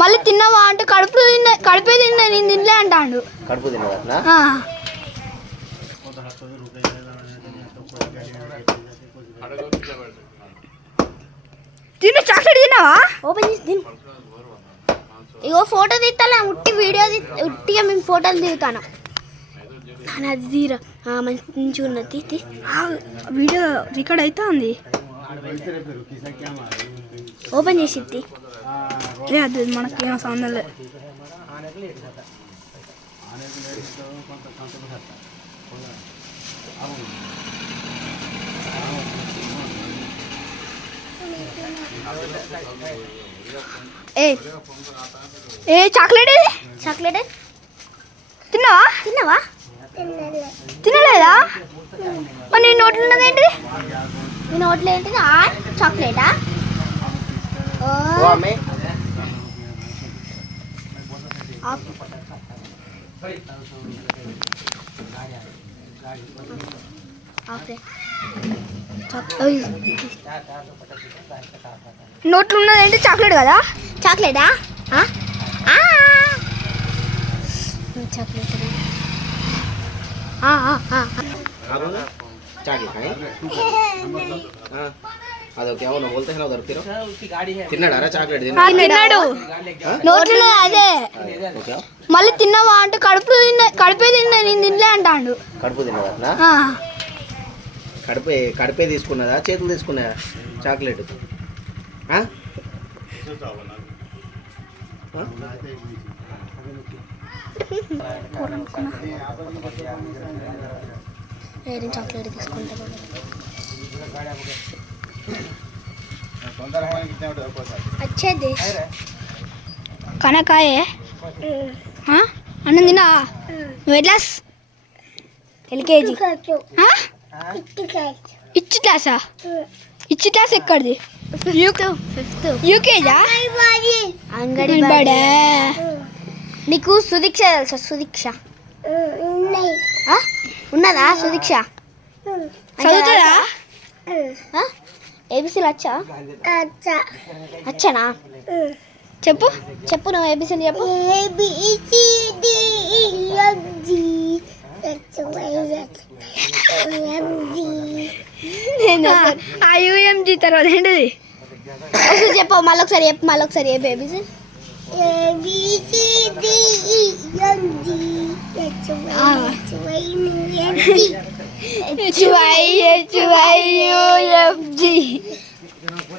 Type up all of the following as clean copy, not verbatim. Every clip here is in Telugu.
మళ్ళీ తిన్నావా అంటే కడుపే తిన్నా నేను తినలే అంటాడు. కడుపు తిన్నదా? తిను చాక్లెట్ తిన్నావా? ఓపెన్ చేసి తిను. ఇగో ఫోటో తీస్తాను, ఉట్టి వీడియో ఉట్టిగా మేము ఫోటోలు దిగుతాను. అది తీరా మంచిగా ఉన్నది. వీడియో రికార్డ్ అవుతా ఉంది. ఓపెన్ చేసి అది మనకేం సంబంధం లేదు. ఏ చాక్లెట్ చాక్లెట్ తిన్నావా? తిన్నావా? తినలేదా? మరి నీ నోట్లో ఉన్నదేంటి? మీ నోట్లో ఏంటిది? చాక్లెటా? నోట్లో ఉన్నదేంటి? చాక్లెట్ కదా? చాక్లెటా? చాక్లెట్ తిన్నాడా చాక్లెట్? తిన్నాడు. నోట్లో అదే. మళ్ళీ తిన్నావా అంటే కడుపే తిన్నా నేను తినలే అంటాడు. కడుపు తిన్నదా? కడుపే తీసుకున్నదా చేతులు తీసుకున్నాయా చాక్లెట్? చాక్లెట్ తీసుకుంటా. కనకాయ అన్నం తిన్నా? నువ్వు ఎట్లా? ఎల్కేజీ. ఇచ్చి క్లాసా? ఇచ్చి క్లాస్ ఎక్కడిది? యూకేజా? అంగడిబడే. నీకు సుదీక్ష తెలుసా? సుదీక్ష ఉన్నదా? సుదీక్ష చదువుతుందా? ఏబిసీలు వచ్చా? వచ్చానా? చెప్పు చెప్పు. నువ్వు ఏబిసీలు చెప్పు. యుఎంజీ తర్వాత ఏంటిది? చెప్పు మళ్ళొకసారి చెప్పు. మళ్ళొకసారి చెప్పు. ఏబిసీ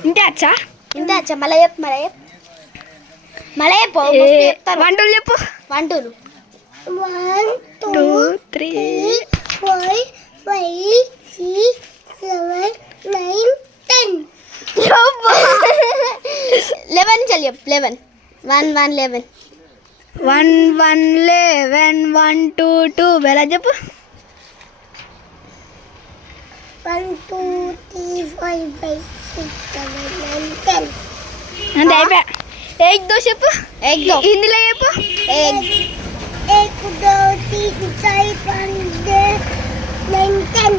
ఇంతే వచ్చా? ఇంతే వచ్చా? మళ్ళీ చెప్పు. మళ్ళీ చెప్పు. 1 2 చెప్పు. 1 2 1 2 3 4 5 6 7 9 10 11 చల్ చెప్పు. 11 1 1 11 1 1 11 1 2 2 ఎలా చెప్పు? 1 2 3 4 5 6 7 9 10 అంతే అయిపోయా. 1 2 చెప్పు. హిందీలో చెప్పు. 1 2 3 4 5 6 9 10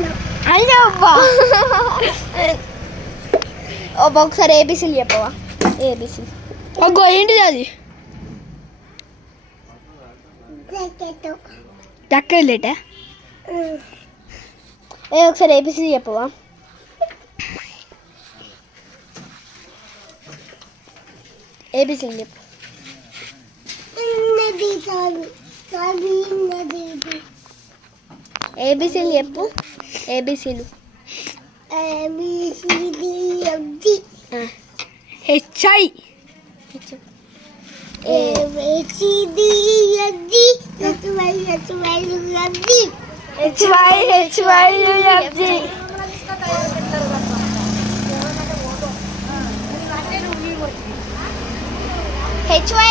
అయ్యో ఒకసారి ఏబిసీలు చెప్పవా? ఏబిసీ ఒక్కో ఏంటిది అది? దక్కలేట. ఒకసారి ఏబిసీ చెప్పవా? ఏబిసీలు చెప్పు. ఏబిసీలు చెప్పు. ఏబిసీలు హెచ్ఐ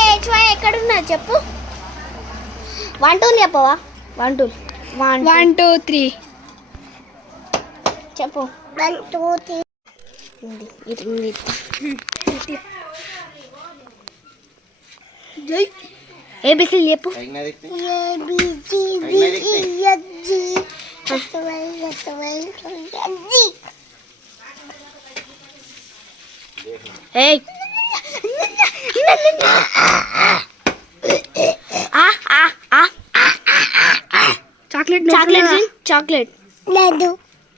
హెచ్వై ఎక్కడున్నా చెప్పు. 1 2 చెప్పవా? 1 2 1 2 3 చెప్పు. 1 2 3 ఏబిసీలు చెప్పు. చాక్లెట్ చాక్లెట్ చాక్లెట్ లేదు.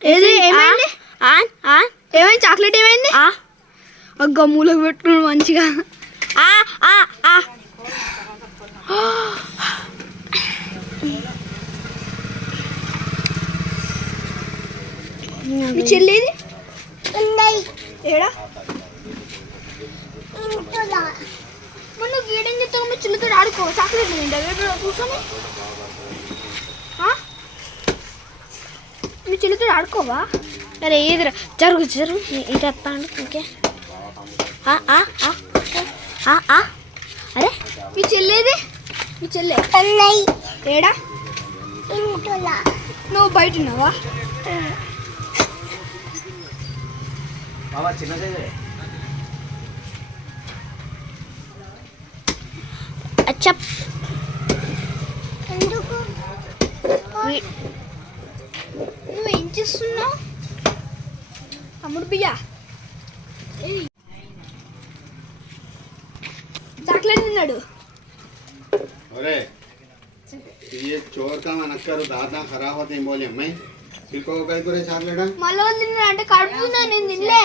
ఏది ఏమైంది? ఏమైంది? చాక్లెట్ ఏమైంది? గమ్ములకు పెట్టుకున్నాడు మంచిగా. మీ చెల్లిది ఏడా? మొన్న గీడేం చెప్తావు? మీ చెల్లితో ఆడుకో. చాక్లెట్ తింటా కూర్చొని. మీ చెల్లితో ఆడుకోవా? అరే ఏదిరా జరుగు జరుగు ఇంకా చెప్పండి ఓకే అరే మీ చెల్లేది? మీ చెల్లె ఏడా? నువ్వు బయట ఉన్నావా? బాబా చిన్నదే అచ్చా నువ్వేం చేస్తున్నావు? అమ్ముడు బియ్య చాక్లెట్ తిన్నాడు. अरे ये चोर का मनक्कर दादा खराब होते हैं बोले मैं फिर को कई करे चॉकलेट మళ్ళీ తిన్నాడు అంటే కడుపు ఉందా? నేను తినలే.